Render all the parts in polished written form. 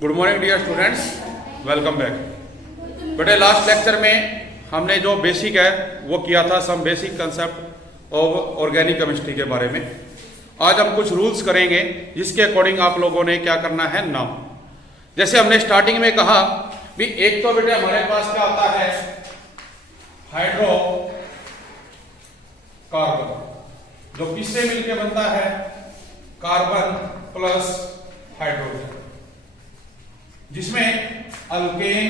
Good morning dear students, welcome back. बेटे last lecture में हमने जो बेसिक है वो किया था, some basic concept of organic chemistry के बारे में। आज हम कुछ रूल्स करेंगे जिसके अकॉर्डिंग आप लोगों ने क्या करना है नाम। जैसे हमने स्टार्टिंग में कहा भी एक तो बेटे हमारे पास क्या आता है हाइड्रो कार्बन, जो किससे मिलके बनता है कार्बन प्लस हाइड्रोजन, जिसमें अल्केन,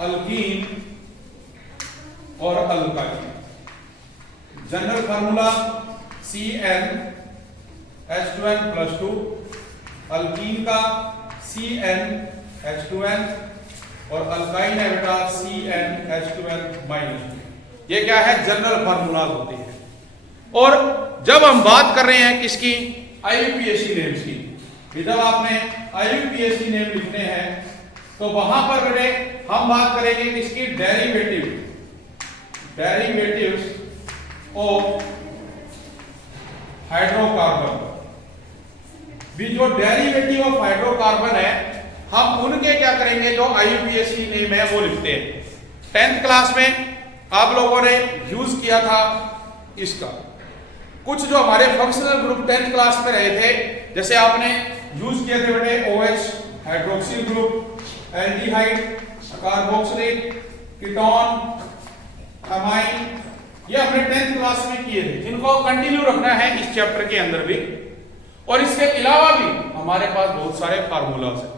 अल्कीन और alkyne. General formula CnH2n+2, alkyne का CnH2n और अल्काइन है बेटा CnH2n-2। ये क्या है जनरल फार्मूला होते हैं। और जब हम बात कर रहे हैं किसकी IUPAC नेम्स की, जब आपने IUPAC नेम लिखने हैं तो वहां पर बेटे हम बात करेंगे किसकी डेरिवेटिव्स ऑफ हाइड्रोकार्बन। भी जो डेरिवेटिव ऑफ हाइड्रोकार्बन है हम उनके क्या करेंगे, जो IUPAC नेम है वो लिखते हैं। 10th क्लास में आप लोगों ने यूज किया था इसका। कुछ जो हमारे फंक्शनल ग्रुप 10th क्लास में रहे थे, जैसे आपने यूज किए थे बेटे OH hydroxyl group, aldehyde, carboxylic, ketone, amine, ये हमने 10th क्लास में किए थे, जिनको कंटिन्यू रखना है इस चैप्टर के अंदर भी। और इसके अलावा भी हमारे पास बहुत सारे फार्मूलाज हैं।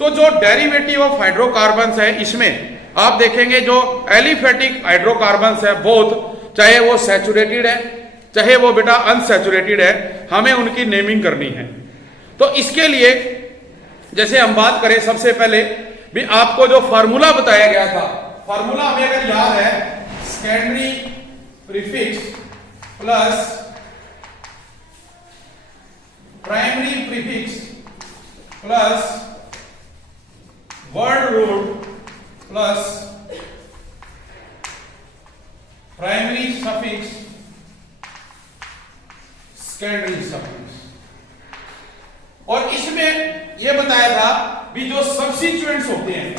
तो जो डेरिवेटिव ऑफ हाइड्रोकार्बन्स है इसमें आप देखेंगे जो एलिफेटिक हाइड्रोकार्बन्स है बोथ, चाहे वो सैचुरेटेड है चाहे वो बेटा अनसैचुरेटेड है, हमें उनकी नेमिंग करनी है। तो इसके लिए जैसे हम बात करें सबसे पहले भी आपको जो फार्मूला बताया गया था, फार्मूला हमें अगर याद है secondary prefix plus primary prefix plus word root plus primary suffix secondary suffix. और इसमें यह बताया था भी जो सब्स्टिट्यूएंट्स होते हैं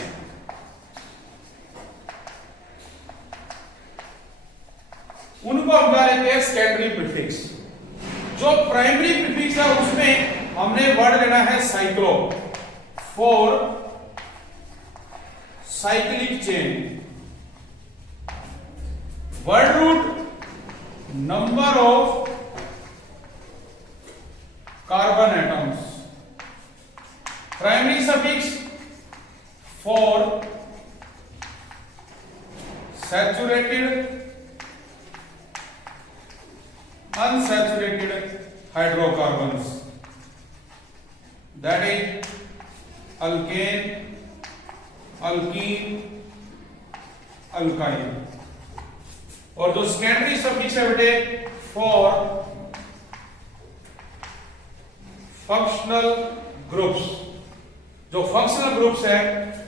उनको हम क्या लेते हैं सेकेंडरी प्रीफिक्स। जो प्राइमरी प्रीफिक्स है उसमें हमने वर्ड लेना है cyclo for cyclic chain, word root number of carbon atoms, primary suffix for saturated unsaturated hydrocarbons, that is alkane, alkene, alkyne। और जो सेकेंडरी सफिक्स है बेटे फॉर फंक्शनल ग्रुप्स, जो फंक्शनल ग्रुप्स है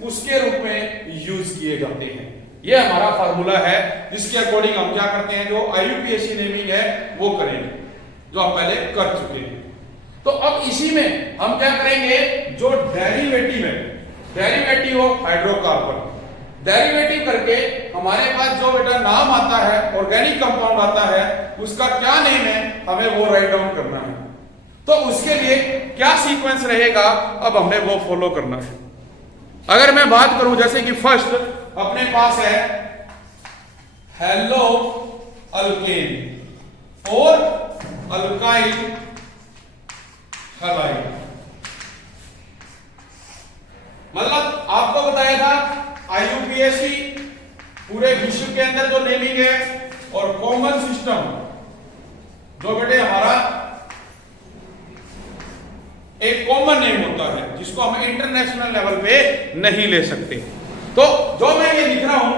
उसके रूप में यूज किए जाते हैं। ये हमारा फार्मूला है जिसके अकॉर्डिंग हम क्या करते हैं, जो IUPAC नेमिंग है वो करेंगे, जो हम पहले कर चुके हैं। तो अब इसी में हम क्या करेंगे, जो डेरिवेटिव है डेरिवेटिव ऑफ हाइड्रोकार्बन, डेरिवेटिव करके हमारे पास जो बेटा नाम आता है ऑर्गेनिक कंपाउंड आता है उसका क्या नेम है हमें वो राइट डाउन करना है। तो उसके लिए क्या सीक्वेंस रहेगा अब हमने वो फॉलो करना है। अगर मैं बात करूं जैसे कि फर्स्ट अपने पास है हेलो अल्केन और अल्काइल हैलाइड। मतलब आपको बताया था IUPAC पूरे विश्व के अंदर जो नेमिंग है और कॉमन सिस्टम जो बेटे हमारा एक कॉमन नेम होता है जिसको हम इंटरनेशनल लेवल पे नहीं ले सकते। तो जो मैं ये लिख रहा हूं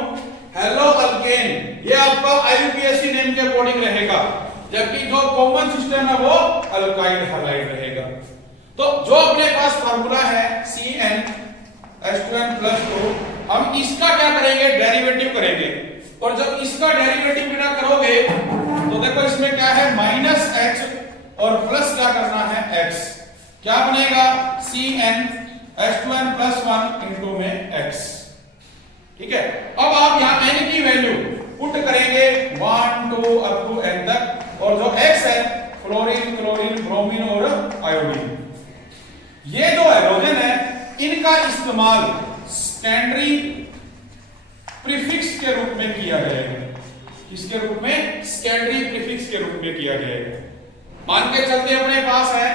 हेलो अल्केन, ये आपका IUPAC नेम के अकॉर्डिंग रहेगा, जबकि जो कॉमन सिस्टम है वो अल्काइल हैलाइड रहेगा। तो जो अपने पास फार्मूला है CnH2n+2, हम इसका क्या करेंगे डेरिवेटिव करेंगे। और जब इसका डेरिवेटिव बिना करोगे तो देखो इसमें क्या है -h और प्लस क्या करना है x। क्या बनेगा CnH2n+1 इंटू में x। ठीक है, अब आप यहां n की वैल्यू पुट करेंगे 1 2 अप टू n तक, और जो x है फ्लोरीन, क्लोरीन, ब्रोमीन और आयोडीन। ये जो हैलोजन है इनका इस्तेमाल सेकेंडरी प्रीफिक्स के रूप में किया जाएगा। किसके रूप में? सेकेंडरी प्रीफिक्स के रूप में किया जाएगा। मान के चलते अपने पास है,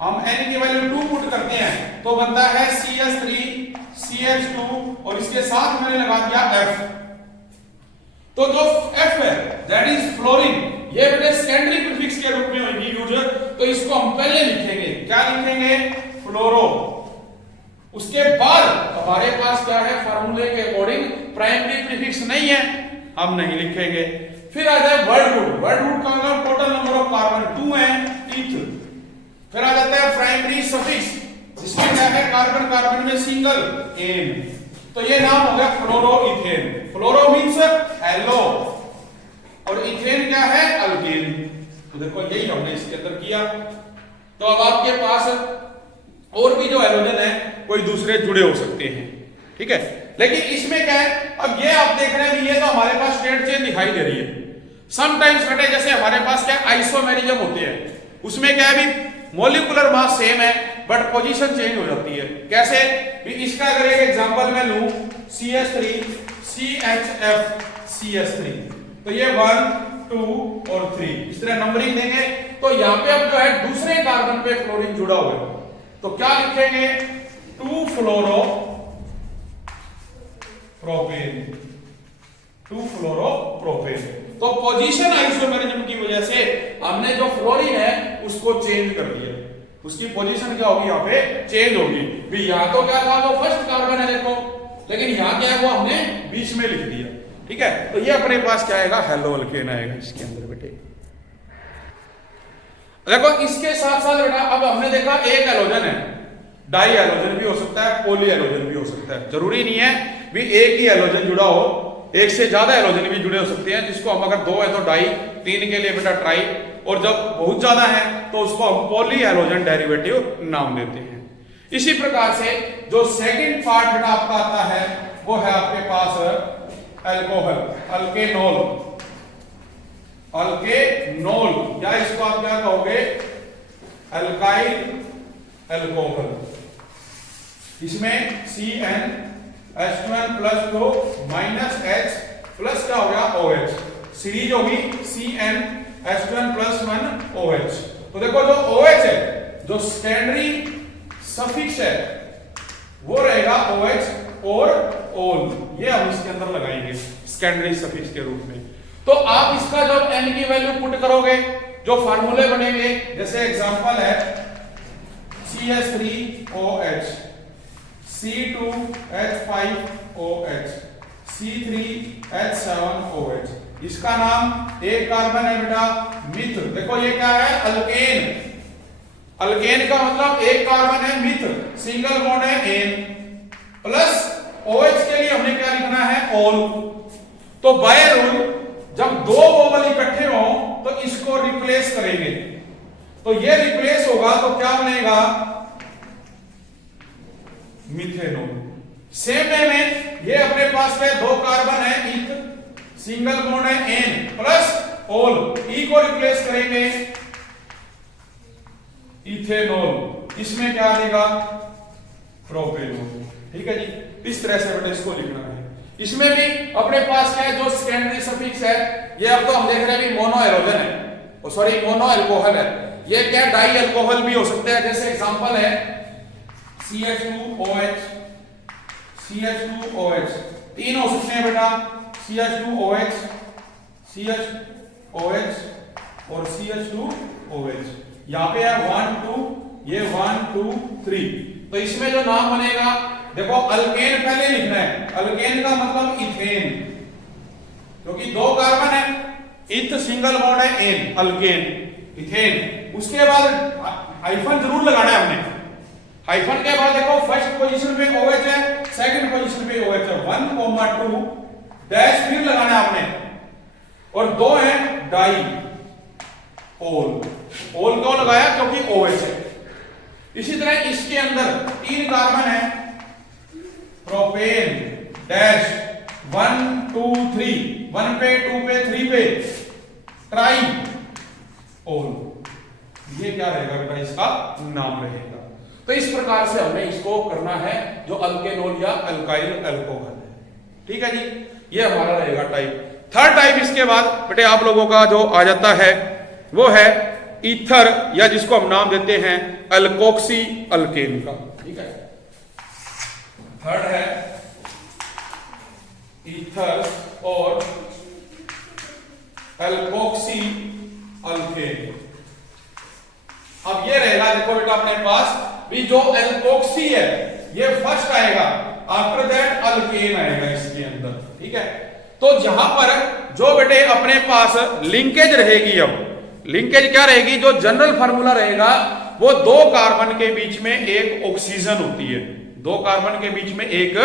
हम n की वैल्यू 2 पुट करते हैं तो बनता है CH3 CH2 और इसके साथ मैंने लगा दिया F। तो जो F है दैट इज फ्लोरीन, ये बेटे सेकेंडरी प्रीफिक्स के रूप में होगी यूज, तो इसको हम पहले लिखेंगे। क्या लिखेंगे? फ्लोरो। उसके बाद हमारे पास क्या है, फार्मूले के अकॉर्डिंग प्राइमरी प्रीफिक्स नहीं है, हम नहीं लिखेंगे। फिर आ जाए वर्ड रूट। वर्ड रूट का मतलब टोटल नंबर ऑफ कार्बन 2 है, ईथ। फिर आ जाता है प्राइमरी सफिक्स, जिसमें क्या है कार्बन कार्बन में सिंगल एन, तो ये नाम हो गया फ्लोरोइथेन। फ्लोरो मींस हेलो और इथेन क्या है? अल्केन। तो देखो यही हमने इसके अंदर किया। तो अब आपके पास और भी जो हैलोजन है कोई दूसरे जुड़े हो सकते हैं, ठीक है। लेकिन इसमें क्या है, अब ये आप देख रहे हैं ये तो हमारे पास स्टेट चेन दिखाई दे रही है। समटाइम्स बेटे जैसे हमारे पास क्या आइसोमेरिज्म होते हैं, उसमें क्या है भी मॉलिक्यूलर मास सेम है बट पोजीशन चेंज हो जाती है। कैसे भी? इसका अगर एक एग्जांपल मैं लूं CH3 CHF CH3, तो ये 1 2 और 3 इस तरह नंबरिंग देंगे। तो यहां पे अब जो है दूसरे कार्बन पे फ्लोरीन जुड़ा हुआ है, तो क्या लिखेंगे? 2 फ्लोरो प्रोपेन, 2 फ्लोरो प्रोपेन। तो पोजीशन आइसोमेरिज्म की वजह से हमने जो फ्लोरीन है उसको चेंज कर दिया। उसकी पोजीशन क्या होगी? यहाँ पे चेंज होगी भी। यहां तो क्या था, वो फर्स्ट कार्बन है देखो, लेकिन यहां क्या है वो हमने बीच में लिख दिया। ठीक है, तो ये अपने पास क्या आएगा? हेलो अल्केन आएगा इसके अंदर बेटे। देखो इसके साथ साथ बेटा अब हमने देखा एक हैलोजन है, डाई हैलोजन भी हो सकता है, पॉली हैलोजन भी हो सकता है। जरूरी नहीं है भी एक ही हैलोजन जुड़ा हो, एक से ज्यादा हैलोजन भी जुड़े हो सकते हैं, जिसको हम अगर 2 है तो डाई, 3 के लिए बेटा ट्राई, और जब बहुत ज्यादा है तो उसको हम पॉली हैलोजन डेरिवेटिव नाम देते हैं। इसी प्रकार से जो सेकंड पार्ट बेटा आपका आता है वो है आपके पास अल्कोहल, अल्केनॉल, अल्केनॉल, या इसको आप क्या कहोगे? Alkyl alcohol. इसमें CnH2n+2 -H प्लस क्या हो गया? OH, सीरीज होगी CnH2n+1 OH। तो देखो जो OH है, जो सेकेंडरी सफिक्स है वो रहेगा OH और ओल, ये हम इसके अंदर लगाएंगे सेकेंडरी सफिक्स के रूप में। तो आप इसका जब n की वैल्यू पुट करोगे जो फार्मूले बनेंगे, जैसे एग्जांपल है CH3OH, C2H5OH, C3H7OH। इसका नाम एक कार्बन है बेटा मिथ। देखो ये क्या है? अल्केन। अल्केन का मतलब एक कार्बन है मिथ, सिंगल बॉन्ड है एन, प्लस OH के लिए हमने क्या लिखना है? ऑल। तो बाय रूल जब 2 वोवल इकट्ठे हो तो इसको रिप्लेस करेंगे, तो ये रिप्लेस होगा तो क्या बनेगा? मिथेनॉल। सेम वे में ये अपने पास है 2 कार्बन है इथ, सिंगल बॉन्ड है एन, प्लस ऑल, ई को रिप्लेस करेंगे इथेनॉल, इसमें क्या आएगा? प्रोपेनॉल। ठीक है जी, इस तरह से बेटा इसको लिखना है। इसमें भी अपने पास क्या है? जो सेकेंडरी सफिक्स है, ये अब तो हम देख रहे हैं भी मोनो हैलोजन है, सॉरी मोनो अल्कोहल है। ये क्या डाई अल्कोहल भी हो सकते हैं, जैसे एग्जांपल है CH2OH, CH2OH, 3 हो सकते हैं बेटा, CH2OH, CHOH और CH2OH। यहां पे है 1 2, ये 1 2 3। तो इसमें जो नाम बनेगा देखो अल्केन पहले लिखना है। अल्केन का मतलब इथेन, क्योंकि 2 कार्बन है, इथ सिंगल बॉन्ड है एन, अल्केन इथेन। उसके बाद हाइफन जरूर लगाना है हमने। हाइफन के बाद देखो फर्स्ट पोजीशन पे OH है, सेकंड पोजीशन पे OH है, 1, 2 डैश फिर लगाना है आपने, और 2 है डाई ओल। ओल क्यों लगाया? क्योंकि OH है। इसी तरह इसके अंदर 3 कार्बन है, प्रोपेन डैश 1 2 3, 1 पे 2 पे 3 पे ट्राई ओल, ये क्या रहेगा बेटा, इसका नाम रहेगा। तो इस प्रकार से हमें इसको करना है जो अल्केनोल या अल्काइल अल्कोहल है। ठीक है जी, ये हमारा रहेगा टाइप। थर्ड टाइप इसके बाद बेटे आप लोगों का जो आ जाता है वो है ईथर, या जिसको हम नाम देते हैं अल्कोक्सी अल्केन का। ठीक है, थर्ड है ईथर और अल्कोक्सी अल्केन। अब ये रहेगा, देखो बेटा अपने पास भी जो एल्कोक्सी है ये फर्स्ट आएगा, आफ्टर दैट अल्केन आएगा इसके अंदर। ठीक है, तो जहां पर जो बेटे अपने पास लिंकेज रहेगी, अब लिंकेज क्या रहेगी, जो जनरल फार्मूला रहेगा वो 2 कार्बन के बीच में एक ऑक्सीजन होती है, 2 कार्बन के बीच में एक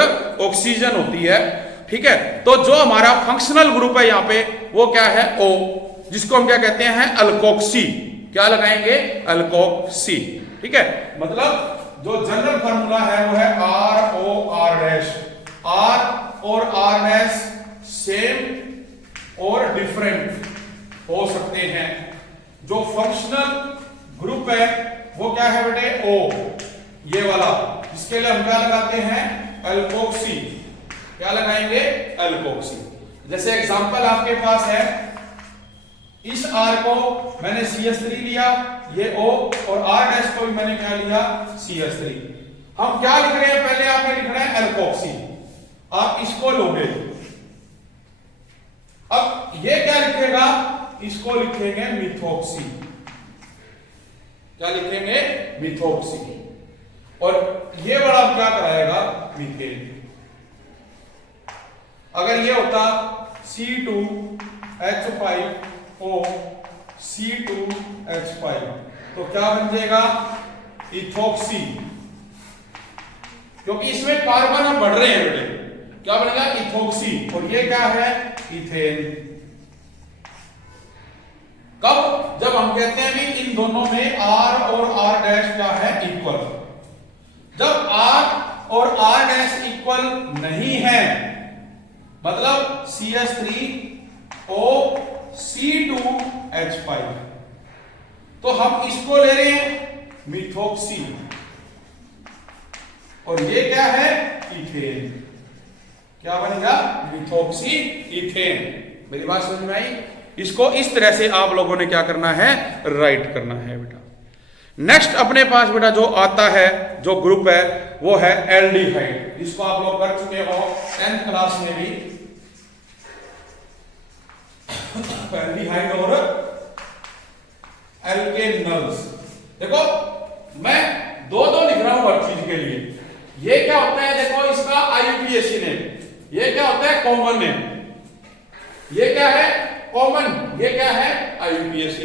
ऑक्सीजन होती है। ठीक है, तो जो हमारा फंक्शनल ग्रुप है यहां पे वो क्या है, O, जिसको हम क्या कहते हैं अल्कोक्सी। क्या लगाएंगे, अल्कोक्सी। ठीक है, मतलब जो जनरल फार्मूला है वो है ROR डैश। R और R डैश सेम और डिफरेंट हो सकते हैं। जो फंक्शनल ग्रुप है वो क्या है बेटे, O, ये वाला, इसके लिए हम क्या लगाते हैं, अल्कोक्सी। क्या लगाएंगे, अल्कोक्सी। जैसे एग्जांपल आपके पास है, इस R को मैंने CH3 लिया, ये O, और R डैश को भी मैंने क्या लिया, CH3। हम क्या लिख रहे हैं, पहले आपने लिखना है अल्कोक्सी, आप इसको लोगे। अब ये क्या लिखेगा, इसको लिखेंगे मिथोक्सी। क्या लिखेंगे, मिथोक्सी। और ये बड़ा क्या कराएगा, मीथेन। अगर ये होता C2H5O C2H5 तो क्या बन जाएगा, इथोक्सी, क्योंकि इसमें कार्बन अब बढ़ रहे हैं बेटे, क्या बनेगा, इथोक्सी। और ये क्या है, इथेन। कब, जब हम कहते हैं भी इन दोनों में R और R डैश क्या है, इक्वल। जब R और R डैश इक्वल नहीं है, मतलब CH3O C2H5, तो हम इसको ले रहे हैं मिथोक्सी, और ये क्या है, इथेन। क्या बनेगा, मिथोक्सी इथेन। मेरी बात समझ में आई? इसको इस तरह से आप लोगों ने क्या करना है, राइट करना है बेटा। नेक्स्ट अपने पास बेटा जो आता है, जो ग्रुप है वो है एल्डिहाइड, जिसको आप लोग कर चुके हो 10th क्लास में भी। एल्डिहाइड और एल्केनल्स। देखो मैं दो लिख रहा हूं हर चीज के लिए। ये क्या होता है, देखो इसका IUPAC नेम, ये क्या होता है, कॉमन नेम। ये क्या है, कॉमन, ये क्या है, IUPAC।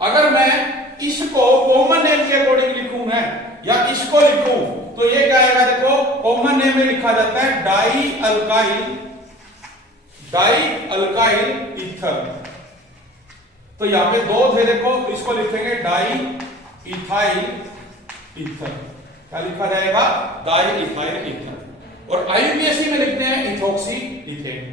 अगर मैं इसको कॉमन नेम के अकॉर्डिंग लिखूं है या इसको लिखूं, तो ये क्या आएगा, देखो कॉमन नेम में लिखा जाता है डाई अल्काइल ईथर। तो यहां पे 2 थे, देखो इसको लिखेंगे डाई इथाइल ईथर। क्या लिखा जाएगा, डाई इथाइल ईथर। और IUPAC में लिखते हैं इथोक्सी इथेन।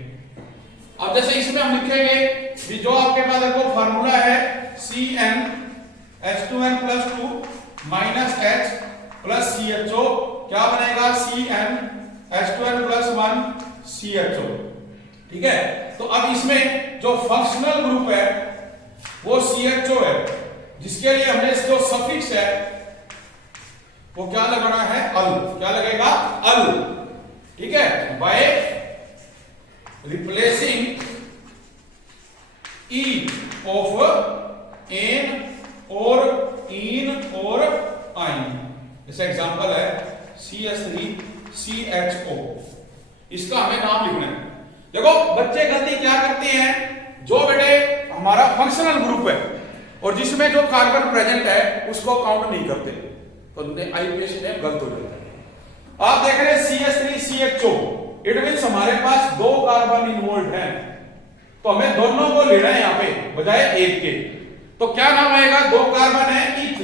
अब जैसे इसमें हम लिखेंगे कि जो आपके पास देखो फार्मूला है CnH2n+2 -H प्लस CHO, क्या बनेगा, CnH2n+1 CHO। ठीक है, तो अब इसमें जो फंक्शनल ग्रुप है वो CHO है, जिसके लिए हमने जो सफिक्स है वो क्या लगाना है, अल। क्या लगेगा, अल। ठीक है, by replacing E of ane और इन और आइन। जैसे एग्जांपल है CH3CHO, इसका हमें नाम लिखना है। देखो बच्चे गलती क्या करते हैं, जो बेटे हमारा फंक्शनल ग्रुप है और जिसमें जो कार्बन प्रेजेंट है उसको काउंट नहीं करते, तो IUPAC नेम गलत हो जाता है। आप देख रहे हैं CH3CHO, इट मींस हमारे पास 2 कार्बन इन्वॉल्व हैं, तो हमें दोनों को लेना है यहां पे बजाय एक के। तो क्या नाम आएगा, 2 कार्बन है इथ,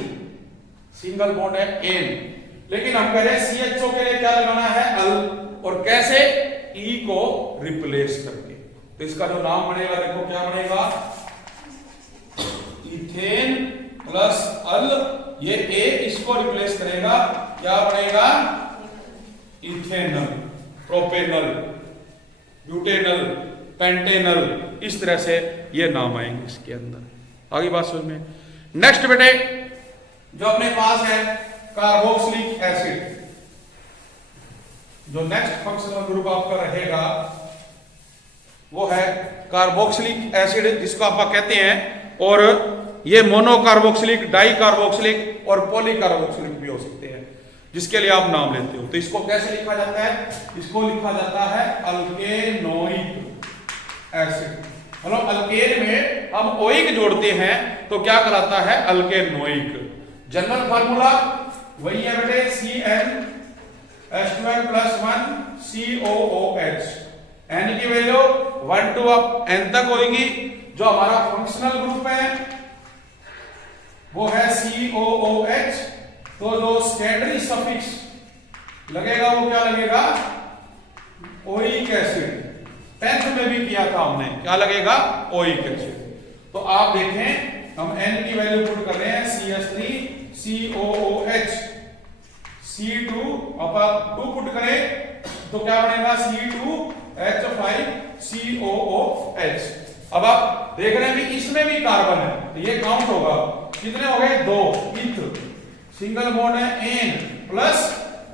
सिंगल बॉन्ड है एन, लेकिन हम कह रहे हैं CHO के लिए क्या लगाना है अल, और कैसे ई को रिप्लेस करके। तो इसका जो नाम बनेगा देखो क्या बनेगा, इथेन प्लस अल, ये ए इसको रिप्लेस करेगा, क्या बनेगा इथेनल, प्रोपेनल, ब्यूटेनल, पेंटेनल, इस तरह से ये नाम आएंगे इसके अंदर। आगे बात समझ में। नेक्स्ट बेटे जो अपने पास है कार्बोक्सिलिक एसिड, जो नेक्स्ट फंक्शनल ग्रुप आपका रहेगा वो है कार्बोक्सिलिक एसिड, जिसको आप कहते हैं, और ये मोनोकार्बोक्सिलिक, डाई कार्बोक्सिलिक और पॉलीकार्बोक्सिलिक भी हो सकते हैं, जिसके लिए आप नाम लेते हो। तो इसको कैसे लिखा जाता है, इसको लिखा जाता है अल्केनोइक एसिड। मतलब अल्केन में हम ओइक जोड़ते हैं तो क्या कहलाता है, अल्केनोइक। जनरल फार्मूला वही है बेटे, CnH2n+1 COOH, एन की वैल्यू 1 to up n तक होगी। जो हमारा फंक्शनल ग्रुप है वो है COOH, तो जो सेकेंडरी सफिक्स लगेगा वो क्या लगेगा, ओइक एसिड। 10th में भी किया था हमने, क्या लगेगा, ओइक एसिड। तो आप देखें हम n की वैल्यू पुट कर रहे हैं, CH3 COOH, C2 अब 2 पुट करें तो क्या बनेगा, C2H5 COOH। अब आप देख रहे हैं कि इसमें भी कार्बन है, तो ये काउंट होगा, कितने हो गए, 2 इथ, सिंगल बॉन्ड है एन प्लस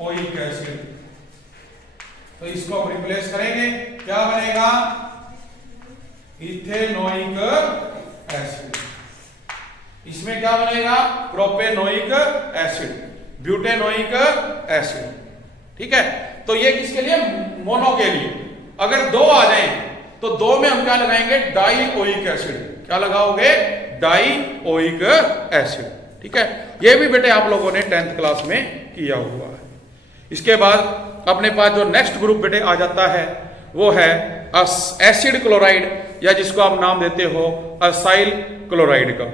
ओइक एसिड। तो इसको आप रिप्लेस करेंगे, क्या बनेगा, इथेनोइक एसिड। इसमें क्या बनेगा, प्रोपेनोइक एसिड, ब्यूटेनोइक एसिड। ठीक है, तो ये किसके लिए, मोनो के लिए। अगर 2 आ जाए तो 2 में हम क्या लगाएंगे, डाईओइक एसिड। क्या लगाओगे, डाईओइक एसिड। ठीक है, ये भी बेटे आप लोगों ने 10th क्लास में किया हुआ है। इसके बाद अपने पास जो नेक्स्ट ग्रुप बेटे आ जाता है वो है एसिड क्लोराइड, या जिसको आप नाम देते हो असाइल क्लोराइड का।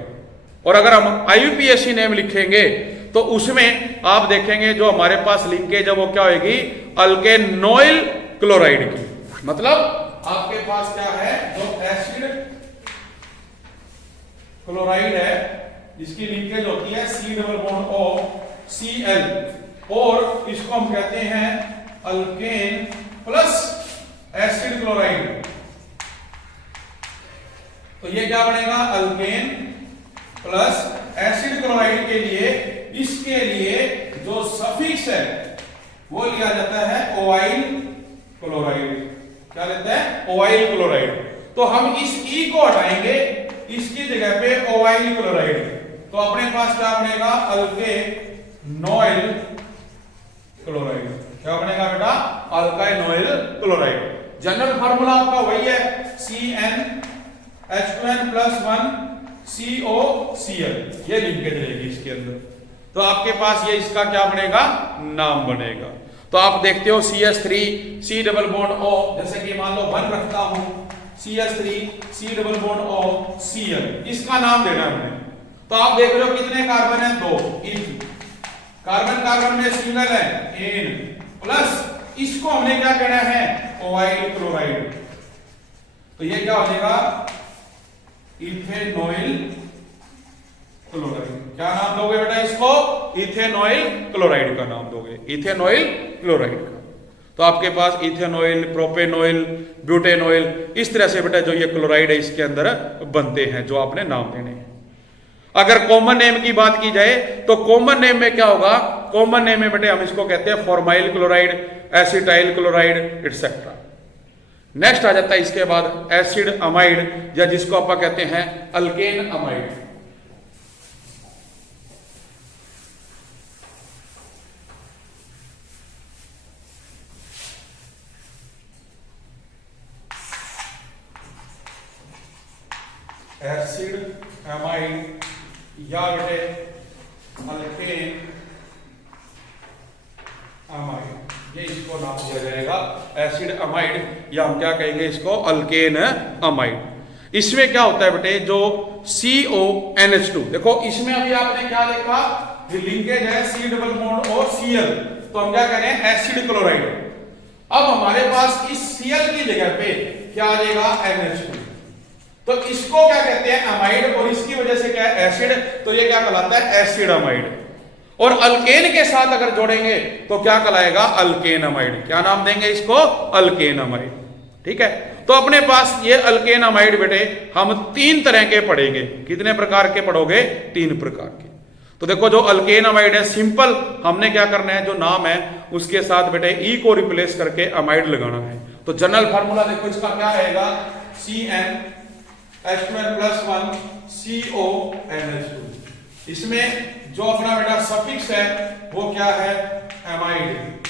और अगर हम IUPAC नेम लिखेंगे तो उसमें आप देखेंगे जो हमारे पास लिंकेज है वो क्या होगी, अल्केनोइल क्लोराइड की। मतलब आपके पास क्या है, जो एसिड क्लोराइड है जिसकी लिंकेज होती है C≡Cl, और इसको हम कहते हैं अल्केन प्लस एसिड क्लोराइड। तो ये क्या बनेगा, अल्केन प्लस एसिड क्लोराइड के लिए, इसके लिए जो सफिक्स है वो लिया जाता है ओआइल क्लोराइड। क्या लेते हैं, ओआइल क्लोराइड। तो हम इस ई को हटाएंगे, इसकी जगह पे ओआइल क्लोराइड, तो अपने पास क्या बनेगा, अल्केनोइल क्लोराइड। क्या बनेगा बेटा, अल्केनोइल क्लोराइड। जनरल फार्मूला आपका वही है, CnH2n+1 COCl, ये लिंकेज रहेगी इसके अंदर। तो आपके पास ये इसका क्या बनेगा, नाम बनेगा। तो आप देखते हो CH3 C double bond O, जैसे कि मान लो 1 रखता हूं, CH3 C double bond O Cl, इसका नाम देना हमने। तो आप देख रहे हो कितने कार्बन है, 2 इथ, कार्बन कार्बन में सिंगल है एन, प्लस इसको हमने क्या कहना है, ओआइल क्लोराइड। तो ये क्या हो जाएगा, इथेनोइल क्लोराइड। क्या नाम दोगे बेटा इसको, इथेनोइल क्लोराइड का नाम दोगे, इथेनोइल क्लोराइड का। तो आपके पास इथेनोइल, प्रोपेनोइल, ब्यूटेनोइल, इस तरह से बेटा जो ये क्लोराइड है इसके अंदर बनते हैं, जो आपने नाम देने हैं। अगर कॉमन नेम की बात की जाए तो कॉमन नेम में क्या होगा, कॉमन नेम में बेटे हम इसको कहते हैं formyl chloride, acetyl chloride etcetera. Next आ जाता है इसके बाद एसिड अमाइड, या जिसको आप कहते हैं अल्केन अमाइड। एसिड अमाइड या बेटे अल्केन अमाइड, ये इसको नाम दिया जाएगा एसिड अमाइड, या हम क्या कहेंगे इसको, अल्केन अमाइड। इसमें क्या होता है बेटे, जो CONH2, देखो इसमें अभी आपने क्या लिखा, लिंकेज है सी डबल बॉन्ड और Cl, तो हम क्या कह रहे हैं एसिड क्लोराइड। अब हमारे पास इस Cl की जगह पे क्या आ जाएगा NH2, तो इसको क्या कहते हैं अमाइड, और इसकी वजह से क्या है एसिड, तो ये क्या कहलाता है एसिड अमाइड। और अल्केन के साथ अगर जोड़ेंगे तो क्या कहलाएगा अल्केन अमाइड। क्या नाम देंगे इसको अल्केन अमाइड। ठीक है, तो अपने पास ये अल्केन अमाइड बेटे हम 3 तरह के पढ़ेंगे। कितने प्रकार के पढ़ोगे? 3 प्रकार के। तो देखो जो अल्केन अमाइड है सिंपल हमने क्या करना है, जो नाम है उसके साथ बेटे ई को रिप्लेस करके अमाइड लगाना है। तो जनरल फार्मूला देखो इसका क्या रहेगा, CnH2n+1 CONH2। इसमें जो अपना बेटा सफिक्स है वो क्या है एमाइड,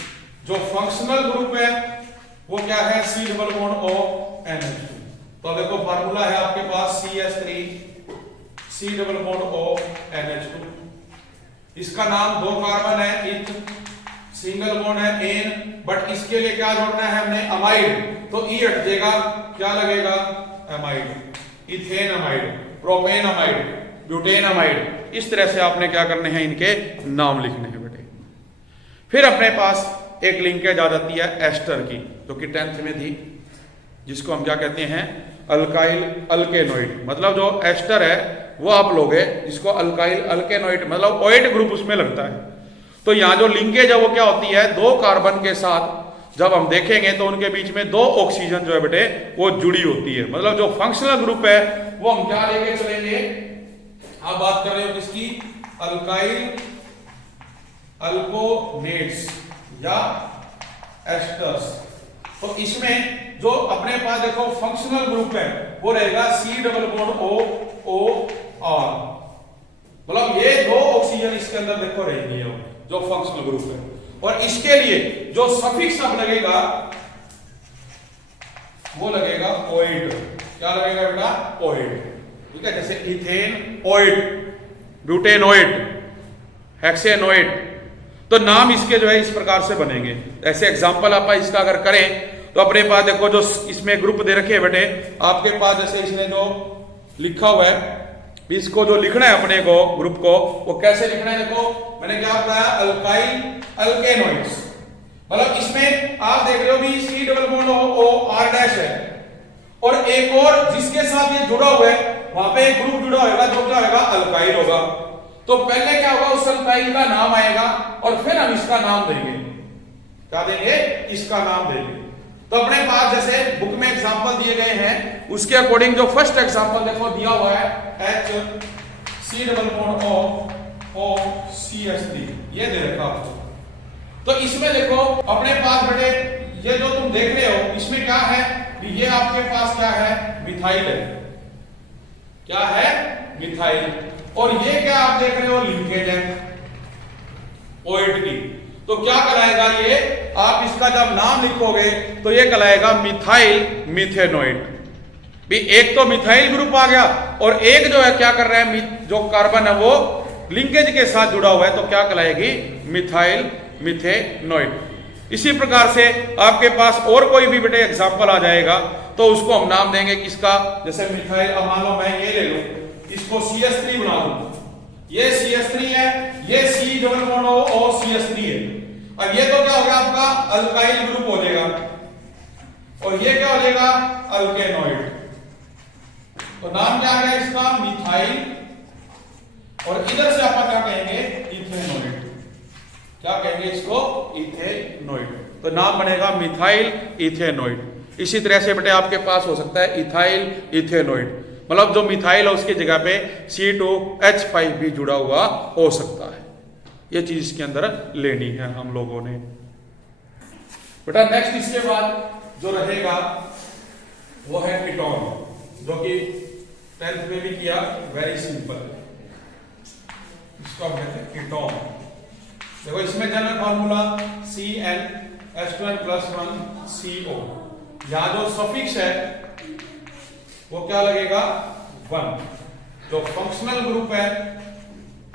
जो फंक्शनल ग्रुप है वो क्या है C double bond O NH2। तो देखो फार्मूला है आपके पास CH3 C double bond O NH2। इसका नाम 2 कार्बन है, इथ सिंगल बॉन्ड है एन, बट इसके लिए क्या जोड़ना है हमने अमाइड, तो ई हट जाएगा, क्या लगेगा amide, ethane amide, propane amide, butane amide. इस तरह से आपने क्या करने हैं इनके नाम लिखने हैं बेटे। फिर अपने पास एक लिंकेज आ जाती है एस्टर की, जो कि 10th में थी, जिसको हम क्या कहते हैं अल्काइल अल्केनोइड। मतलब जो एस्टर है वो आप लोगे जिसको अल्काइल अल्केनोइड मतलब ओएट ग्रुप उसमें लगता है। तो यहां जो लिंकेज है वो क्या होती है, 2 कार्बन के साथ जब हम देखेंगे तो उनके बीच में 2 ऑक्सीजन जो है बेटे वो जुड़ी होती है। मतलब जो फंक्शनल ग्रुप है वो हम क्या लेके चलेंगे, आप बात कर रहे हो किसकी, अल्काइल अल्कोनेट्स या एस्टर्स। तो इसमें जो अपने पास देखो फंक्शनल ग्रुप है वो रहेगा C डबल बॉन्ड OR। मतलब ये 2 ऑक्सीजन इसके अंदर देखो रहेंगी जो फंक्शनल ग्रुप है। और इसके लिए जो सफिक्स अब लगेगा वो लगेगा ओइड। क्या लगेगा बेटा, ओइड। ठीक है, जैसे इथेन ओइड, ब्यूटेन ओइड, हेक्सेन ओइड। तो नाम इसके जो है इस प्रकार से बनेंगे। ऐसे एग्जांपल आप इसका अगर करें तो अपने पास देखो जो इसमें ग्रुप दे रखे हैं बेटे आपके पास, जैसे इसने जो लिखा हुआ है इसको जो लिखना है अपने को ग्रुप को वो कैसे लिखना है, देखो मैंने क्या बताया अल्काइल अल्केनोइड्स। मतलब इसमें आप देख रहे हो भी C double bond OR dash है, और एक और जिसके साथ ये जुड़ा हुआ है वहां पे एक ग्रुप जुड़ा होगा जो क्या होगा अल्काइल होगा। तो पहले क्या होगा उस अल्काइल का नाम आएगा और फिर हम इसका नाम देंगे, क्या देंगे, इसका नाम देंगे। तो अपने पास जैसे बुक में एग्जांपल दिए गए हैं उसके अकॉर्डिंग जो फर्स्ट एग्जांपल देखो दिया हुआ है HC डबल बॉन्ड OCH3 ये दे रखा है। तो इसमें देखो अपने पास बेटे ये जो तुम देख रहे हो इसमें क्या है, ये आपके पास क्या है मिथाइल है, क्या है मिथाइल। और ये क्या आप देख रहे हो लिंकेज है ओइड की। तो क्या कहलाएगा ये, आप इसका जब नाम लिखोगे तो ये कहलाएगा मिथाइल मिथेनोइड। भी एक तो मिथाइल ग्रुप आ गया और एक जो है क्या कर रहा है, जो कार्बन है वो लिंकेज के साथ जुड़ा हुआ है, तो क्या कहलाएगी मिथाइल मिथेनोइड। इसी प्रकार से आपके पास और कोई भी बेटे एग्जांपल आ जाएगा तो उसको हम नाम देंगे किसका, जैसे मिथाइल, मान लो मैं ये ले लूं इसको CH3 बना लूं, ये CH3 है, ये C डबल बॉन्ड OCH3 है। अब ये तो क्या हो गया आपका अल्काइल ग्रुप हो जाएगा और ये क्या हो जाएगा अल्केनोइड। तो नाम क्या है इसका मिथाइल, और इधर से आप क्या कहेंगे इथेनोइड। क्या कहेंगे इसको इथेनोइड। तो नाम बनेगा मिथाइल इथेनोइड। इसी तरह से बेटे आपके पास हो सकता है इथाइल इथेनोइड, मतलब जो मिथाइल है उसकी जगह पे C2H5 भी जुड़ा हुआ हो सकता है। ये चीज इसके अंदर लेनी है हम लोगों ने। बेटा नेक्स्ट इसके बाद जो रहेगा वो है कीटोन, जो कि 10th में भी किया, वेरी सिंपल। इसको हम कहते हैं कीटोन। देखो इसमें जनरल फॉर्मूला CnH2n+1 CO। यहां जो सफिक्स है वो क्या लगेगा 1। जो फंक्शनल ग्रुप है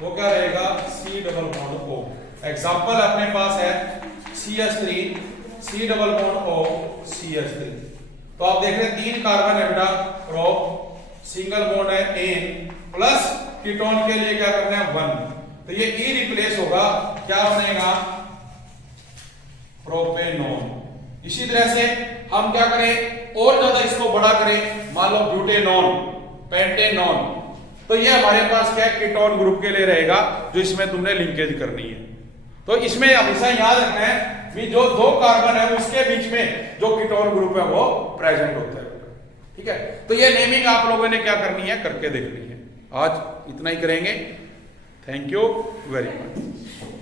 वो क्या रहेगा C double bond O। Example अपने पास है CH3 C double bond O CH3। तो आप देख रहे हैं 3 कार्बन है बेटा, प्रोप सिंगल बॉन्ड है N प्लस कीटोन के लिए क्या करना है 1। तो ये ई रिप्लेस होगा, क्या बनेगा? प्रोपेनॉन। इसी तरह से हम क्या करें और ज्यादा इसको बड़ा करें, मान लो ब्यूटेनॉन, पेंटेनॉन, तो ये हमारे पास क्या है? कीटोन ग्रुप के लिए रहेगा, जो इसमें तुमने लिंकेज करनी है। तो इसमें हमेशा याद रखना है कि जो दो कार्बन है उसके बीच में जो कीटोन ग्रुप है वो प्रेजेंट होता है। ठीक है, तो ये नेमिंग आप लोगों ने क्या करनी है? करके देखनी है। आज इतना ही करेंगे। Thank you very much.